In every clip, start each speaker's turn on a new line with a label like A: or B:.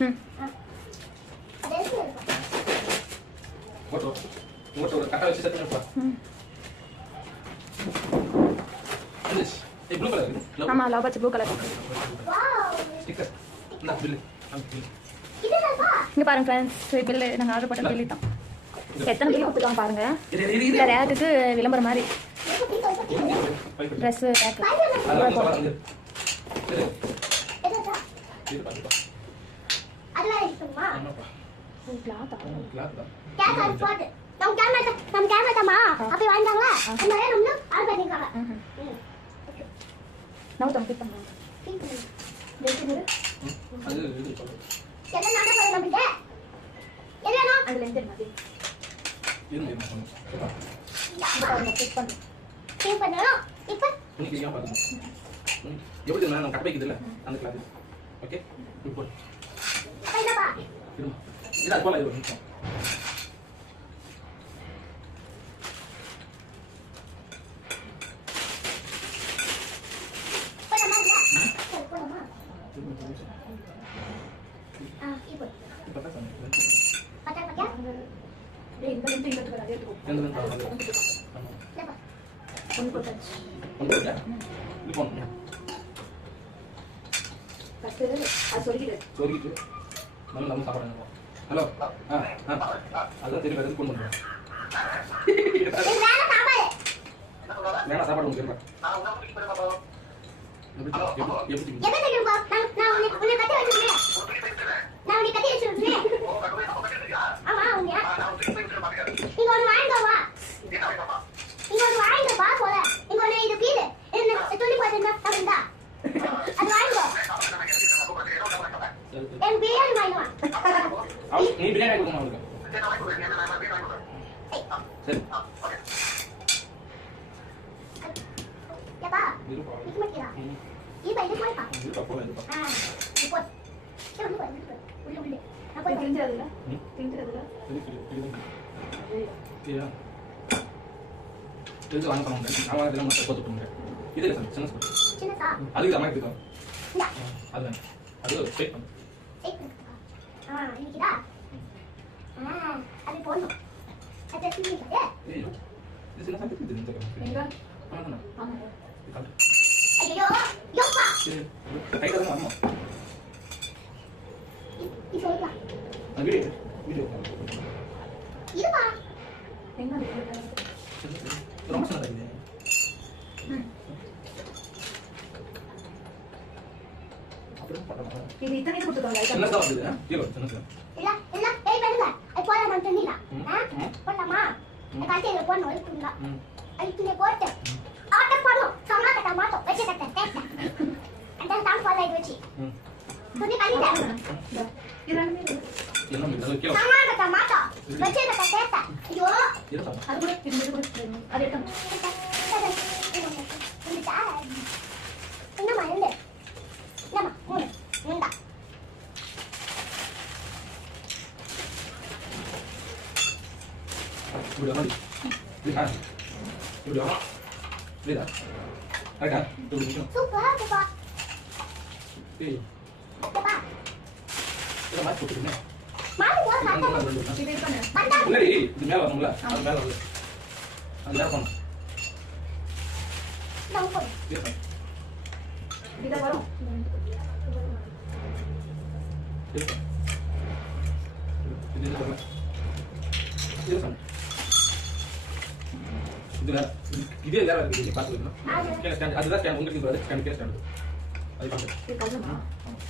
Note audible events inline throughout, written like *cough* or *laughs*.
A: ம்
B: ஓட்டு ஓட்டு ஒரு கட்டை வச்சு செத்து நிற்பா
A: ம்
B: ஏய் ப்ளூ கலர் இருக்கு
A: ஆமாம் லவ் பச்சை ப்ளூ கலர் இங்கே பாருங்க ஃப்ரெண்ட்ஸ் பில்லு ஆர்டர் பண்ண பில்லு தான் எத்தனை பில்லு கொடுத்துருக்காங்க பாருங்க. இந்த ரேக்குக்கு விளம்பரம் மாதிரி. ட்ரெஸ்ஸு ரேக்கு
B: அது வந்து சவால் வந்து இது இது பாத்துப்பா ஆமாப்பா
A: கிளாத்தா
B: கிளாத் தான்
C: நம்ம கேமரா நம்ம கேமரா தாமா அப்படி வாங்கிட்டாங்களா அதனால நம்ம ஆர்டர் பண்ணிருக்காங்க
A: நவு
C: நடக்குது நம்மகிட்ட என்ன வேணும்
A: அதில் எந்த மாதிரி
B: நம்ம கட் வைக்குது இல்ல அந்த கிளாத் ஓகே இது அது போல ஒரு நிமிஷம்
C: போலாமா
B: நம்ம ஹலோ ஆ அதான் தெரியும் வேறு ஃபோன் பண்ணுறேன் வேணாம் சாப்பாடு உங்களுக்கு இருப்பேன் எப்படி எப்படி எப்படி
C: எதை தெரியுமா நான் நான் உன்னை உன்னை கட்டி வச்சிருக்கேன் நான் உன்னை கட்டி வச்சிருக்கேன் ஆமா உன்னையா நீங்க ஒன்று வாங்கிக்கோ வா நீங்க ஒன்று வாங்கிக்கோ வா போல நீங்க ஒன்று இது கீழே இந்த துணி போட்டுருந்தா அப்படின்டா அது வாங்கிக்கோ எனக்கு பிரியாணி வாங்கிடுவான்
B: அவ- நீ பிரியாணி கொடுக்கணும் அவளுக்கு சரி
C: ஏப்பா
B: இருப்பா
C: இது மாட்டியா இப்போ இது போய்ப்பா
B: இருப்பா போல இருப்பா
C: ஆ இது போய் சரி உள்ள போய் உள்ள உள்ள நான் போய்
A: தெரிஞ்சதுல
B: ம்
A: தெரிஞ்சதுல
B: இருக்கு இருக்கு சரியா இது வாங்க பண்ண முடியாது நான் வாங்க மட்டும் போட்டு முடியாது இது சார்? சின்ன
C: சின்னதா?
B: அதுக்கு அம்மா எடுத்துக்கோ அது வேணும் அது ஸ்ட்ரைட் பண்ணு
C: ஆ. இன்னைக்குதா ஆ அது போடணும் அது
B: ஏய் இது சின்ன சாப்பிட்டு இது இந்த
A: எங்க?
B: ஆமாம்
A: ஆமாம்
B: இது காட்டு
C: ஐயோ யோப்பா.
B: சரி கை தான் அம்மா
C: இது சொல்லுங்க.
B: வீடியோ வீடியோ
C: இதுப்பா
A: எங்க அந்த பில்லு?
B: ரொம்ப சின்னதாக இது அப்புறம் பண்ணலாம்
A: இது இத்தனை கொடுத்துருக்காங்க
B: சின்னதாக வருது கீழே சின்னதாக
C: இல்ல இல்ல ஏய் பண்ணுங்க அது
A: இருக்கு.
B: என்ன அது
C: சமா கட்ட மாட்டோம் வச்சு கட்ட தேட்ட ஐயோ
B: இருப்பா
A: அது கூட இது இது கூட இருக்கு. அது எடுத்தோம்
C: என்னம்மா ரெண்டு என்னம்மா மூணு இந்தா
B: இப்படி வரணும் இப்படி ஆ இப்படி வரணும் புரியுதா கரெக்டா இப்படி நிற்கும்
C: சூப்பரா இருக்குப்பா
B: ஏய்
C: அப்பா
B: இதை மாற்றி போட்டுருங்க
C: மாடு போட
B: இது அங்கே
C: மாட்டேன்
B: ரெண்டு ரெண்டு.
A: இது இது பண்ணு
C: வந்தா
B: இல்லடி இது மேலே வரணும்ல அது மேலே வருது அது மேலே பண்ணணும்
C: நான் போடு
B: இருப்பேன்
A: இதை வரும்
B: இருப்பேன் இது இது வரல இது இது வேற இருக்கு. ஸ்டாண்ட் அதுதான் ஸ்டாண்ட் உங்களுக்கு வராது ஸ்டாண்ட் ஸ்டாண்ட் அது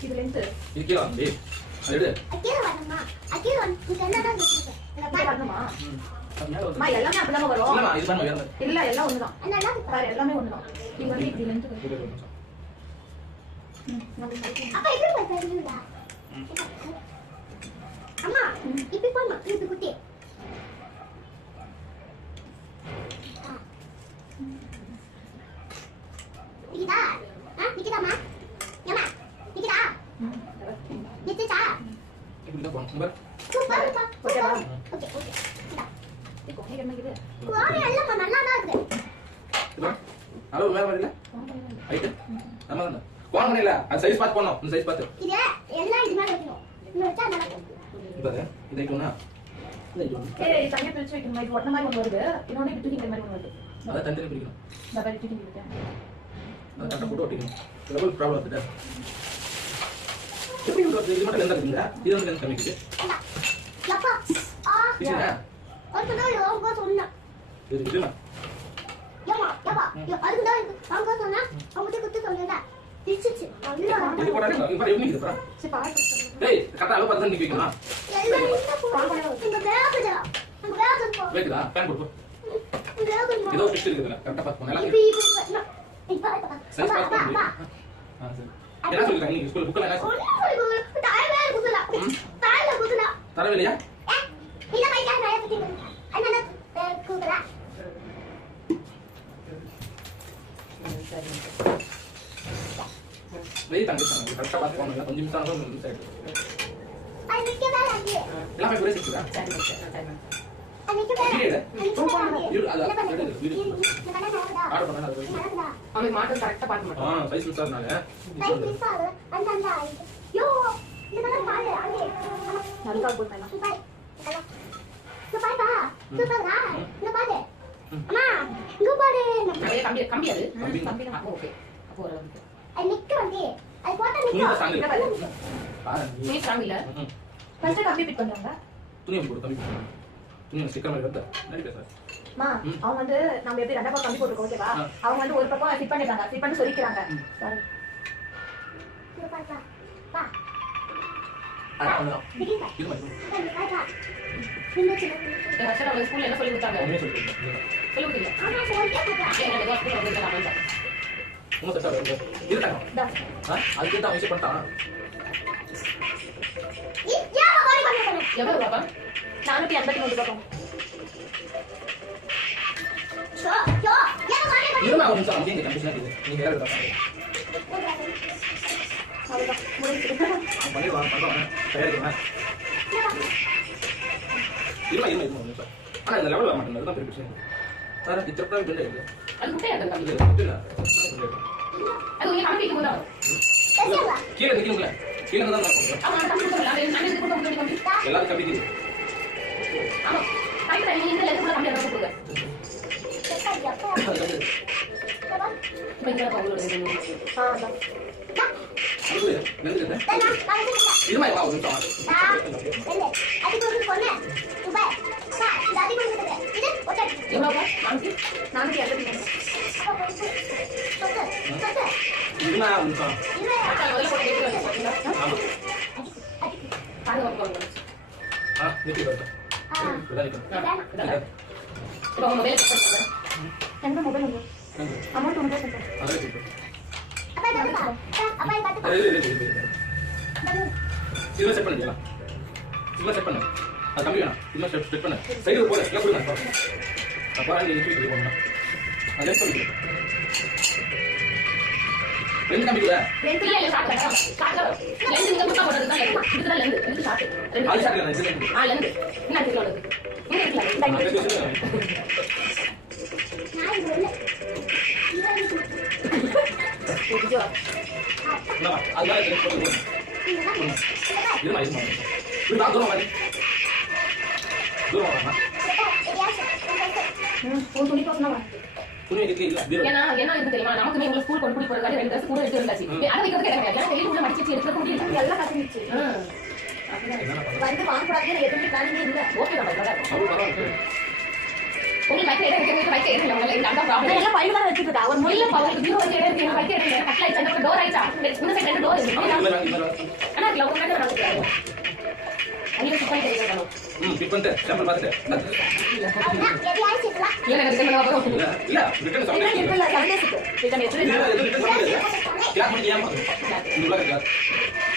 A: இது இது
B: இது கீழே வந்து அது எடு.
C: வரணுமா? வந்து
A: இது
B: மேலே
A: அம்மா
B: வந்து
A: எல்லாமே அப்படிதாங்க வரும்.
B: இல்லைம்மா இது பண்ண வேற
A: இல்ல எல்லாம் ஒண்ணுதான்.
C: என்னடா
A: பாரு எல்லாமே ஒண்ணுதான். இது வந்து இப்படி
C: அப்பா எப்படி அம்மா இப்படி போமா இது குட்டி. நிக்கிதா? ஆ நிக்கிதாமா ஏமா நிக்கிதா? நிக்கிதா?
B: இப்படி தான் போகணும். உங்க
C: சூப்பர் இருக்கா?
A: ஓகேவா?
C: Okay okay. இந்தா
A: இப்போ நீங்க என்ன இது?
C: கோழி எல்லாம் நல்லா தான் இருக்கு
B: இது அளவு மேலே வரல ஹைட்டு நம்ம தான். கோன் பண்ணல அது சைஸ் பார்த்து போடணும். இந்த சைஸ் பார்த்து.
C: இது எல்லாம் இது மேல வைக்கணும். இன்னும்
B: இப்போ இதை வைக்கணும்னா இதை வைக்கணும்
A: ஏய் வைக்கணுமா. இது ஒட்ட மாதிரி ஒன்று வருது. இன்னொன்று இப்படி தூக்கி மாதிரி ஒன்று வருது.
B: அதை தனித்தனி பிரிக்கணும்.
A: இந்த மாதிரி தூக்கி இருக்கேன்
B: அதை கரெக்டாக போட்டு ஒட்டிக்கணும். டபுள் ப்ராப்ளம் வந்துட்டு எப்படி உங்களுக்கு இது மட்டும் எந்த இருக்குங்க இது வந்து அளவு பார்த்து வைக்கணும்
C: இங்க வேகுதா இங்க வேகுது
B: வைக்குதா ஃபேன் போட்டு ஏதோ ஃபிக்ஸ் இருக்குதுல. கரெக்டாக பார்த்து நல்லா சரி. என்ன புக்கில் என்ன சொல்லி-
C: தாய்வே குதுலா தாய்ல குதுலா
B: தரவில்லையா?
C: இந்த பையன் நிறைய பத்தி அண்ணா குதுலா
B: தங்கி போகணும் கொஞ்சம் நிமிஷம் எல்லாமே
D: அவனுக்கு மாட்டம் கரெக்டா பார்க்க மாட்டான்
B: சைஸ் மிஸ் ஆகுதுனால
C: டைம் மிஸ் ஆகுது அந்த அந்த யோ இந்த கண்ணா பாரு அங்கே
A: நடுக்கால் போட்டேன்
C: சூப்பர் சூப்பர் பா சூப்பரா இங்க பாரு அம்மா இங்க பாரு
D: நிறைய கம்பி கம்பி அது
B: கம்பி.
D: கம்பி தான் அப்போ ஓகே அப்போ ஓரளவுக்கு
C: அது நிக்க வந்து அது போட்டா
B: துணி தான்
C: நிக்க
B: சாங்க பாரு நீ
D: நீ ஸ்ட்ராங் இல்ல
B: ம்.
A: ஃபர்ஸ்ட் கம்பி பிட்
B: பண்ணு. துணி ஸ்டிக்கர் மாதிரி வருது நடி பேசுற
A: மா
B: ம்.
A: அவங்க வந்து நம்ம எப்படி ரெண்டா பக்கம் கம்பி போட்டுருக்கோம் ஓகேவா. அவங்க வந்து ஒரு பக்கம் ஃபிட் பண்ணிடுறாங்க. ஃபிட் பண்ணி சொல்லிக்கிறாங்க. சாரி
D: என்ன சொல்லி கொடுத்தாங்க. சொல்லி கொடுத்தீங்க.
B: இருக்காங்க
A: இந்தா.
B: ஆ அதுக்கு தான் பண்ணிட்டான்.
D: பாப்பா?
A: நானூத்தி எண்பத்தி மூணு பக்கம்
C: பண்ணி
B: இருமா ஒரு நிமிஷம் அப்படியே இங்க கண்டிஷனா இருக்குது நீங்க வேற
A: அவ்வளவுதான் முடிச்சு
B: பண்ணிடுவாங்க பண்றோம் தயாரிக்கிறேன் இருமா இருமா இருமா ஒரு நிமிஷம் ஆனா இந்த லெவல் வர மாட்டேங்குது அதுதான் பெரிய
D: அது
B: இல்ல இல்ல
D: அது வைக்கும் போது
C: பேசுவா
B: கீழே நிக்கணும்ல கீழே தான் எல்லாரும் கம்பிக்குது
D: ஆமா கம்பி நீங்க இந்த லெவல்ல கம்பி எடுத்து கொடுங்க
C: பாருங்க
B: இதுல செட் இதுல செட் பண்ணு அது வேணாம் இதுல செட் சைடு போடு அப்பா நீங்க இது அதே சொல்லுங்க ரெண்டு கம்பி கூட
D: இல்ல இல்ல short cut short cut length நீங்க முட்டை போடுறது தான் லெந்து இதுதான் லெந்து இது ஷார்ட் ரெண்டு
B: அது ஷார்ட் இது ரெண்டு
D: ஆ லெந்து என்ன கிலோ இருக்கு இங்க இருக்குல்ல இந்த
B: நான் ரெண்டு
C: நான் இது இல்ல
D: இங்க
B: என்னவா அதுதான் இது போடு இருமா இருமா இது நான் தூரம் வாடி தூரம் வாடா
A: ம் ஒரு துணி போசனா
B: இல்ல பீரோ
D: ஏன்னா என்ன இருக்கு தெரியுமா? நமக்கு எங்க ஸ்கூல் கொண்டு போய் போறது ரெண்டு ட்ரெஸ் கூட எடுத்து இருந்தாச்சு அதை வைக்கிறதுக்கு இடம் கிடையாது ஏன்னா வெளியில உள்ள மடிச்சு எடுக்க முடியல.
A: எல்லாம் கட்டிடுச்சு
B: என்னடா பண்ணு?
A: வந்து வாங்கக்கூடாதுன்னு எதுவுமே பிளானிங்கே இல்லை.
D: ஓகே நம்ம பிரதர்
B: அவ்வளவு பரவாயில்ல.
D: உங்களுக்கு பைக் இடம் இருக்கு பைக் இடம் இல்லை உங்களுக்கு இந்த
A: நான்
D: ப்ராப்ளம்
A: எல்லாம் பையில தான் வச்சுட்டு இருக்கா ஒரு மொழி
D: இல்ல உங்களுக்கு பீரோ வச்சு இடம் இருக்கு எனக்கு பைக் இடம் இல்லை. கட்ல ஆயிடுச்சு? அந்த டோர் ஆயிடுச்சா இந்த சைடு ரெண்டு டோர் இருக்கு.
B: இது மாதிரி இது மாதிரி
D: ஆனா சுத்தம்
B: ம் பிக் பண்ணிட்டு சாம்பிள் பார்த்துட்டு
D: இல்ல
B: இல்ல இல்ல ரிட்டர்ன்
A: ரிட்டர்ன் எடுத்து
B: இல்ல ரிட்டர்ன் சமைச்சு கிளாஸ் பண்ணி ஏன் பாத்து இந்த உலக கிளாஸ்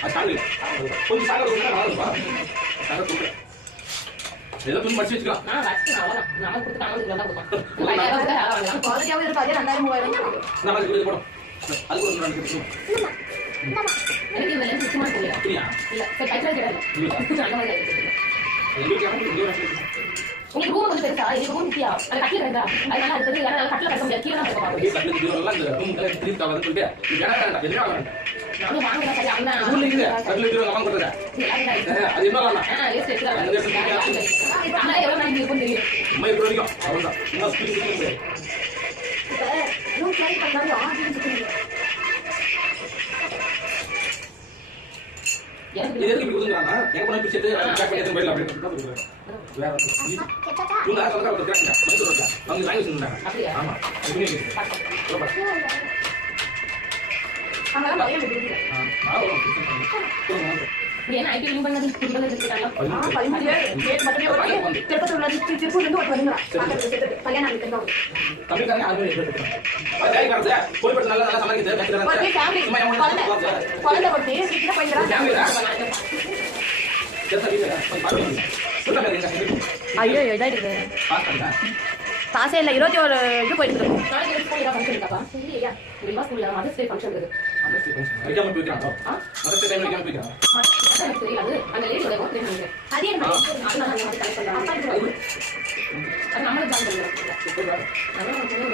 B: அது சாங்க கொஞ்சம் சாங்க கொடுத்தா நல்லா இருக்கும். ஏதோ வச்சுக்கலாம்.
D: நான் வச்சு நம்ம கொடுத்து
A: அதே *laughs*
B: நம்ம அதுக்கு போடும் ஒரு ரெண்டு
D: எனக்கு லென்ஸ் சுத்தமா தெரியல. இல்ல சரி பைக்ல கிடையாது *laughs* அந்த மாதிரி இருக்கு. உங்களுக்கு ரூம் வந்து பெருசா இது ரூம் குட்டியா அது கட்டில இருந்தா அதனால அது பெரிய அதனால கட்டில கட்ட முடியாது கீழே தான் போக
B: அப்படியே கட்டில தூரம் இந்த ரூம் கலர் திருப்பி தவிர சொல்லிட்டு இது வேணா வேண்டாம் எதுனா வேண்டாம்
D: நானும் வாங்குறேன் சரி அண்ணா
B: ஊர்ல இருக்குது அதுல இருக்குது அம்மா கொடுத்தது அது என்ன வேணா
D: அண்ணா எவ்வளவு நாளைக்கு இருக்கும் தெரியும்
B: அம்மா இப்படி வரைக்கும் அவ்வளவுதான் சும்மா சுத்தி சுத்தி
A: ரூம் ட்ரை பண்ணாலும்
B: இது எதுக்கு இப்படி கொடுக்குறாங்க எங்க போனா பிடிச்சிட்டு பேக் பண்ணி எடுத்து போயிடலாம் அப்படின்னு வேற
C: கேட்டாக்கா
B: இவங்க யாரும் ஒரு கேட்குங்க மைசூர் ரோட்ல அவங்க வாங்கி வச்சிருந்தாங்க.
D: அப்படியா?
B: ஆமா. அது துணி இருக்குது.
D: என்ன ஐடி லிங்க் பண்ணது புரிதல் இருக்கிறாங்க
A: ஆ பதிமூணு பேர். டேட் மட்டுமே ஒரு திருப்பத்தூர்ல இருந்து திருப்பூர்ல இருந்து ஒரு வருங்களா கல்யாணம் ஆகிட்டு
B: தமிழ்காரங்க யாருமே இல்லை. அது வேலைக்காரங்க, போய் படுத்து நல்லா
A: குழந்தை? ஐயோ இதாயிட்டு இல்லை இருபத்தி ஒரு இது போயிட்டு
B: வைக்காம வைக்காம
D: எனக்கு அந்த லேடியோட
A: அது என்ன
D: அது நான்
B: இந்த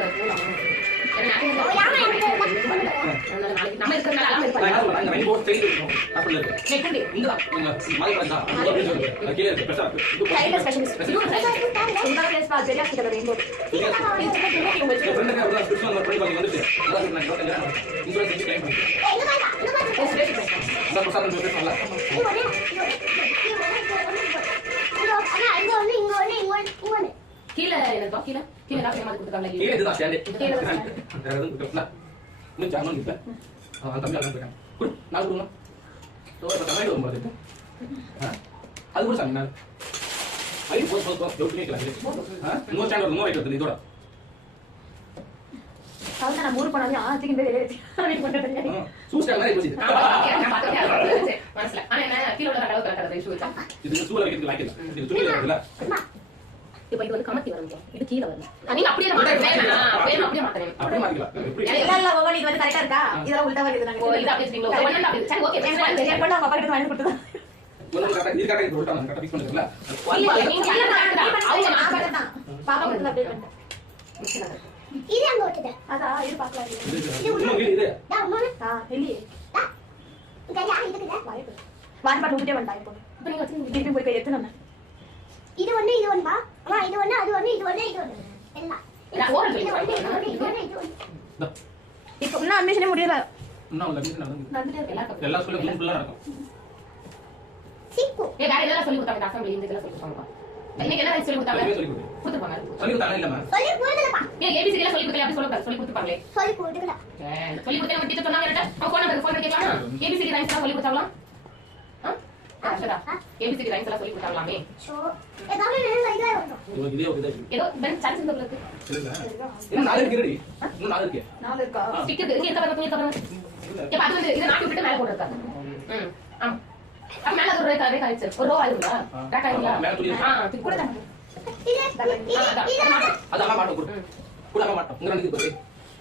B: பண்ணி
D: கீழே எனக்கு கீழே கீழே காசு ஏமாத்தி கொடுத்துருக்காங்க
B: கீழே இதுதான் ஸ்டாண்டே.
D: கீழே.
B: இன்னும் ஜாமன் இல்ல. அவன் தம்பி அதான் போயிட்டான். கொடு, நாலு கொடுங்க. தமிழ் வரும்? அது கூட சாமி துணி? இன்னொரு இன்னொரு ஐட்டம் இதோட.
A: அவங்க நான் ஆ
B: மாதிரி போச்சு.
D: மனசுல ஆனா என்ன கீழே உள்ள கடவுள் வச்சா
B: இது ஷூல வைக்கிறதுக்கு லாய்க்கு இல்ல. இது துணியில இருக்குல்ல?
D: இப்போ இது வந்து கமத்தி வரும் இது கீழே வரும். நீங்க அப்படியே மாட்டேன் வேணாம். அப்படியே அப்படியே மாட்டேன்
B: அப்படியே மாத்திக்கலாம். எப்படி?
A: இல்ல இல்ல ஒவ்வொரு இது வந்து கரெக்டா இருக்கா? இதெல்லாம் உள்டா வருது
D: ஓ இது அப்படியே வச்சுக்கீங்களா ஒண்ணு அப்படி சரி ஓகே
A: என் பண்ண அவங்க அப்பா கிட்ட வாங்கி கொடுத்தா
B: ஒண்ணும் correct ஆ- இது correct ஆ இது போட்டுட்டாங்க, correct ஆ fix பண்ணிருக்குல்ல?
D: நீங்க அவங்க மாட்டேன்
A: பாப்பா கிட்ட அப்படியே பண்ணிட்டேன்
C: இது அங்க விட்டுட்டேன்
A: அதான் இது பார்க்கலாம்
B: இது, இது, இன்னும் வீடு இது.
C: டா அம்மா
A: ஆ இல்லையே
C: டா இங்க யா இதுக்குதா
A: வான் பாட்டு விட்டுட்டே வந்தா இப்போ
D: இப்போ நீங்க வச்சு
A: திருப்பி போய் நம்ம
C: இது ஒண்ணு இது ஒண்ணு பா அம்மா இது ஒண்ணு அது ஒண்ணு இது ஒண்ணு இது ஒண்ணு. எல்லாம்.
D: நான் ஓரம்
C: இது
D: சொல்லி
C: ஒண்ணு இது ஒண்ணு இது ஒண்ணு இது ஒண்ணு.
B: இந்தா.
A: இப்போ இன்னும் அட்மிஷனே முடியல.
B: இன்னும் உள்ள admission நடந்துருக்கு.
A: நடந்துட்டே இருக்கு.
D: எல்லாருக்கும்.
B: எல்லா ஸ்கூல்லும் full full ஆ நடக்கும்.
C: சிக்கு.
D: ஏ வேற எதெல்லாம் சொல்லி கொடுத்தாங்க? அசம்பிளி இந்த இதெல்லாம் சொல்லி கொடுத்தாங்க. இன்னைக்கு என்ன சொல்லி கொடுத்தாங்க?
C: சொல்லி
D: ஏபிசி எல்லாம் சொல்லி கொடுக்கல அப்படி சொல்ல சொல்லி கொடுத்துருப்பாங்களே.
C: சொல்லி கொடுக்கல
D: சொல்லி கொடுத்தா நம்ம டீச்சர் சொன்னாங்க அவன் ஃபோன் நம்பர் ஃபோன் பண்ணி கேட்கலாமா? ஏபிசி ரைம்ஸ் எல்லாம் சொல்லி கொடுத்தாங்களா? ஏபிசி ரைம்ஸ் எல்லாம் சொல்லி கொடுத்தாங்களாமே
C: ஷோ ஏதாவது நல்லா இதா இருக்கும்
B: இவனுக்கு இதே ஒரு இதா இருக்கு.
D: ஏதோ பென் சான்ஸ் இந்த இருக்கு
B: இருக்குதா? இன்னும் நாலு இருக்கு ready. இன்னும் நாலு இருக்கு.
A: நாலு இருக்கா?
D: ஸ்டிக் இருக்கு இங்க இருக்க பாருங்க இங்க இருக்க பாருங்க. இப்ப அது வந்து இதை நாட்டி விட்டு மேல போட்டுருக்காங்க ம் ஆமா. அப்ப மேல அது ஒரு ரேக் ரேக் ஆயிடுச்சு. ஒரு ரோ ஆயிருங்களா? ரேக் ஆயிருங்களா?
B: மேல துணி இருக்கு.
D: ஆ தூக்கி
A: கூட
D: கூட
A: தானே
C: இது இது இது
B: அது அம்மா மாட்டோம் கொடு. கூட அம்மா மாட்டோம். இங்க ரெண்டு இருக்கு.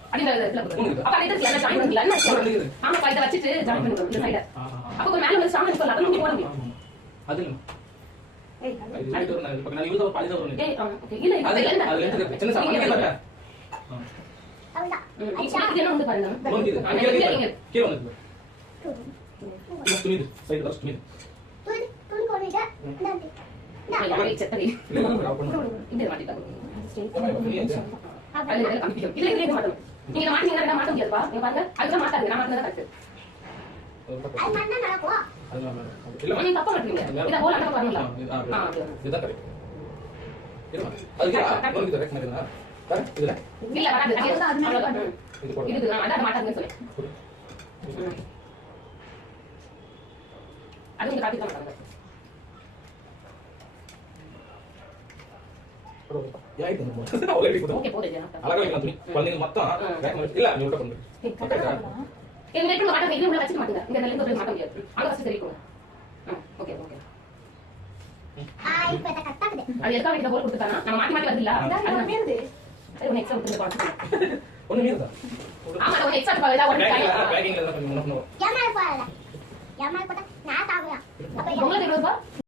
D: அப்படின்ற இதுல போட்டு அப்ப அந்த இடத்துல ஜாயின் பண்ணிக்கலாம் ஆமா இதை வச்சுட்டு ஜாயின் இந்த சைட
B: ஆ.
D: அப்ப ஒரு மேல வந்து பண்ணி அதான் நீங்க போட முடியும்.
B: அது.
A: ஏய்
B: பக்கம் நான்.
D: ஏய். இல்ல
B: அது அது.
C: அவ்வளவுதான்
D: இது என்ன வந்து பாருங்க.
B: கீழே துணி துணி.
D: இல்ல,
B: இல்ல.
D: அது மாட்டணும். நீங்க மாட்டீங்கன்னா மாட்ட முடியாதுப்பா. நீங்க பாருங்க. அதுக்கு மாட்டாது. நான் மாட்டினதா கரெக்ட்
B: அது பக்கம்.
C: அது மண்ணா நடக்கும்
B: அது நான் இல்லம்மா.
D: நீங்க தப்பா மாட்டீங்க இதை போல அடக்க பாருங்களா
B: ஆ, இது- ஆ,
D: ஆ
B: இது.
D: அது
B: இதுதான் correct. இரும்மா. அது கீழே, உனக்கு இது correct பண்ணிருந்தா? பாரு, இதுல.
D: இல்ல காப்பி தான்
B: இது
D: எனக்கு.
B: அழகா இல்ல, உள்ள?
D: எங்க வீட்டுல மாட்டாங்க இது உள்ள வச்சுக்க மாட்டாங்க. இந்த இருந்து ஒரு மாட்ட முடியாது. அங்க வச்சு தெரியும் ஓகே ஓகே
C: ஆ இப்ப கட்டாக்குது
D: அது எதுக்காக வீட்டுல போல் கொடுத்துட்டானா நம்ம மாட்டி மாட்டி வருதுல்ல?
A: அதான்
D: அது
A: மீறுது
D: சரி ஒன்று எக்ஸ்ட்ரா கொடுத்து பார்த்துக்கலாம்
B: ஒண்ணு மீறுதா?
D: ஆமா ஒன்று எக்ஸ்ட்ரா ஏதாவது ஒன்று
B: Packing ல-
D: தனியா
B: packing ல எல்லாம் கொஞ்சம் முன்ன வரும்.
C: ஏமாறு போறல ஏமாறு போட்டா நான் சாப்பிடலாம் அப்ப
D: உங்களுக்கு எவ்வளோப்பா